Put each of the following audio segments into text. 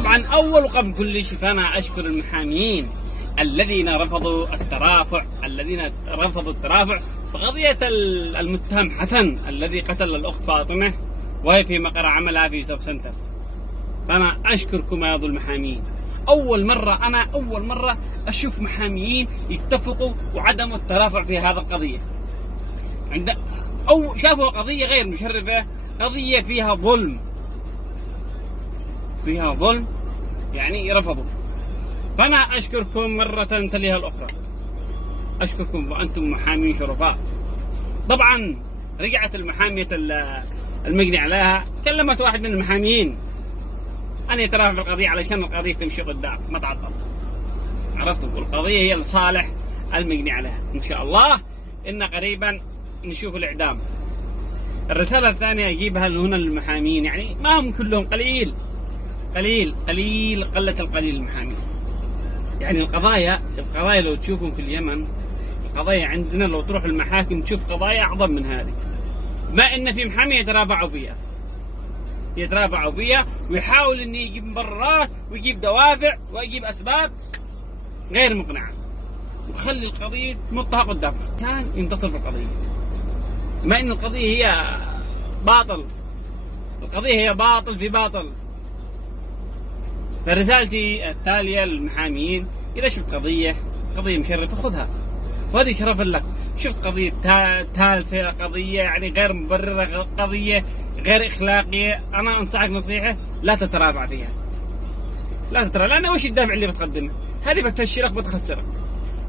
طبعا أول وقبل كل شيء فأنا أشكر المحامين الذين رفضوا الترافع في قضية المتهم حسن الذي قتل الأخت فاطمة وهي في مقر عملها في يوسف سنتر. فأنا أشكركم يا ذو المحامين. أول مرة أشوف محاميين يتفقوا وعدموا الترافع في هذا القضية. شافوا قضية غير مشرفة، قضية فيها ظلم يعني رفضوا. فأنا أشكركم مرة تليها الأخرى، أشكركم وأنتم محامين شرفاء. طبعا رجعت المحامية المجني عليها كلمت واحد من المحاميين أن يترافع في القضية علشان القضية تمشي قدام ما تعطل. عرفتوا؟ القضية هي لصالح المجني عليها. إن شاء الله إن قريبا نشوف الإعدام. الرسالة الثانية أجيبها هنا للمحامين، يعني ما هم كلهم، قلة القليل المحامين. يعني القضايا لو تشوفهم في اليمن، القضايا عندنا لو تروح المحاكم تشوف قضايا أعظم من هذه، ما إن في محامي يترافعوا فيها ويحاول إنه يجيب مبررات ويجيب دوافع ويجيب أسباب غير مقنعة ويخلي القضية مطها قدامها كان ينتصر في القضية، ما إن القضية هي باطل في باطل. فرسالتي التالية للمحامين، إذا شفت قضية مشرفة خذها، وهذه شرف لك. شفت قضية تالفة، قضية يعني غير مبررة، قضية غير إخلاقية، أنا أنصحك نصيحة لا تترافع فيها، لأن وش الدافع اللي بتقدمه؟ هذه بتفشلك بتخسرك،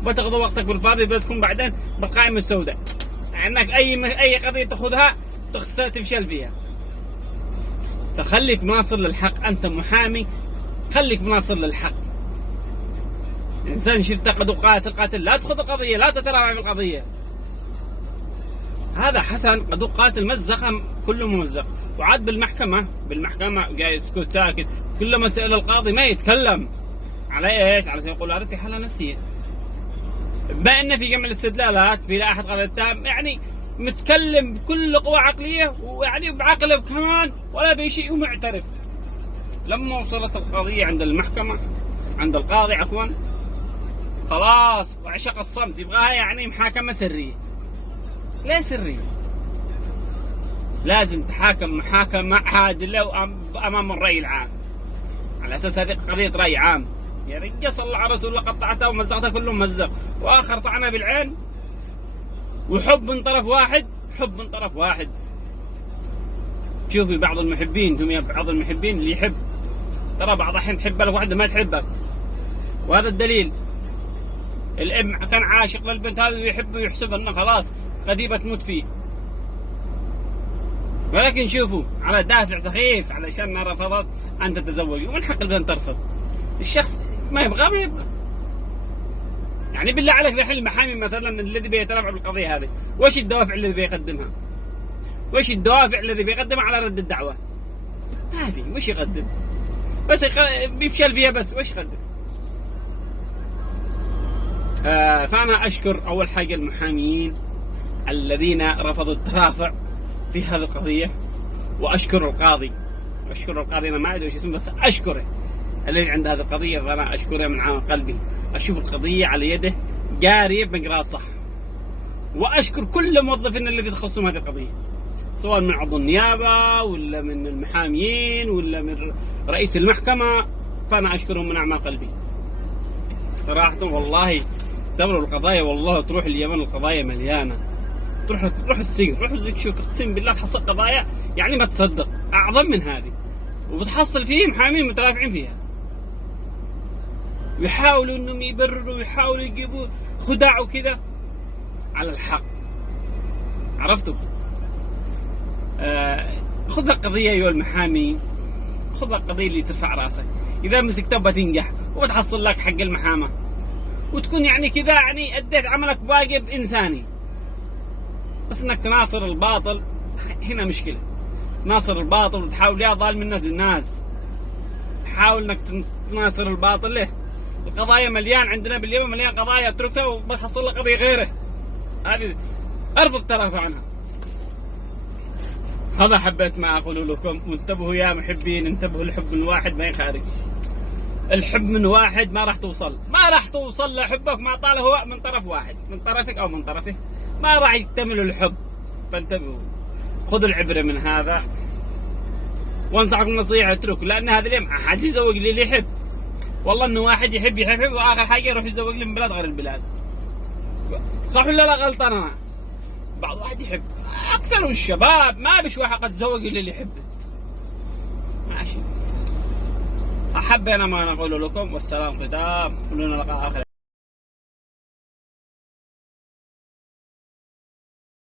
بتاخذ وقتك بالفاضي، بتكون بعدين بالقائمة السوداء، انك اي قضية تاخذها تفشل فيها. فخليك مناصر للحق، انت محامي خليك مناصر للحق. الانسان شفت قاتل لا تاخذ القضية، لا تترافع في القضية. هذا حسن قد قاتل مزق، كله ممزق، وعاد بالمحكمة جاي يسكت ساكت، كلما سأل القاضي ما يتكلم على ايش؟ على يقول هذا في حالة نفسية، ما إن في جمع الاستدلالات في لا أحد قال التام، يعني متكلم بكل قوة عقلية ويعني بعقله كمان ولا بشيء ومعترف. لما وصلت القضية عند المحكمة، عند القاضي عفوا، خلاص وعشق الصمت، يبغاها يعني محاكمة سرية. لا سرية، لازم تحاكم محاكمة عادلة أمام الرأي العام، على أساس هذه قضية رأي عام. يا رجال صلى على رسول الله، قطعتها ومزقتها كله ممزق، واخر طعنها بالعين، وحب من طرف واحد. شوفي بعض المحبين اللي يحب، ترى بعض الحين تحب لك واحدة ما تحبك، وهذا الدليل. الابن كان عاشق للبنت هذه ويحب ويحسب انه خلاص قديبة تموت فيه، ولكن شوفوا على دافع سخيف علشان ما رفضت ان تتزوج. ومن حق البنت ترفض، الشخص ما يبغى. يعني بالله عليك ذحين المحامي مثلا الذي بيترافع بالقضية هذه، وش الدوافع الذي بيقدمها؟ على رد الدعوة؟ ما في، وش يقدم؟ بس بيفشل فيها، بس وش يقدم؟ فأنا أشكر أول حاجة المحامين الذين رفضوا الترافع في هذه القضية، وأشكر القاضي. أنا ما أدري وش اسمه، بس أشكره الذي عند هذه القضية. فأنا أشكره من عام قلبي، أشوف القضية على يده جارية بمقراها صح. وأشكر كل موظفين الذي تخصصهم هذه القضية، سواء من عضو النيابة ولا من المحاميين ولا من رئيس المحكمة. فأنا أشكرهم من أعماق قلبي صراحة. والله تبروا القضايا، والله تروح اليمن القضايا مليانة، تروح السجن، شوف اقسم بالله تحصل قضايا يعني ما تصدق أعظم من هذه، وبتحصل فيه محامين مترافعين فيها، يحاولوا انهم يبرروا ويحاولوا يجيبوا خداع وكذا على الحق. عرفتوا؟ خذ القضية أيها المحامي، خذ القضية اللي ترفع راسك. إذا مسكتها بتنجح وتحصل لك حق المحاماة، وتكون يعني كذا يعني أديت عملك واجب إنساني. بس إنك تناصر الباطل هنا مشكلة، تناصر الباطل وتحاول يا ظالم الناس، حاول إنك تناصر الباطل. ليه؟ القضايا مليان عندنا باليوم، مليان قضايا، اتركها وبتحصل لك قضية غيره، هذه ارفض الترافع عنها. هذا حبيت ما أقول لكم، وانتبهوا يا محبين، انتبهوا لحب الواحد ما يخارج. الحب من واحد ما راح توصل، ما راح توصل لحبك ما طال هو من طرف واحد، من طرفك أو من طرفه، ما راح يكتمل الحب. فانتبهوا، خذوا العبرة من هذا، وانصحكم نصيحة اتركوا، لأن هذا اليوم أحد يزوج اللي يحب. والله إنه واحد يحب وآخر حاجة يروح يزوج لي من بلاد غير البلاد. صح ولا لا غلطان أنا؟ بعض واحد يحب، أكثر الشباب ما بش واحد قد تزوج اللي يحبه. ماشي، أحب أنا ما نقول لكم، والسلام ختام، كلنا لقاء آخر.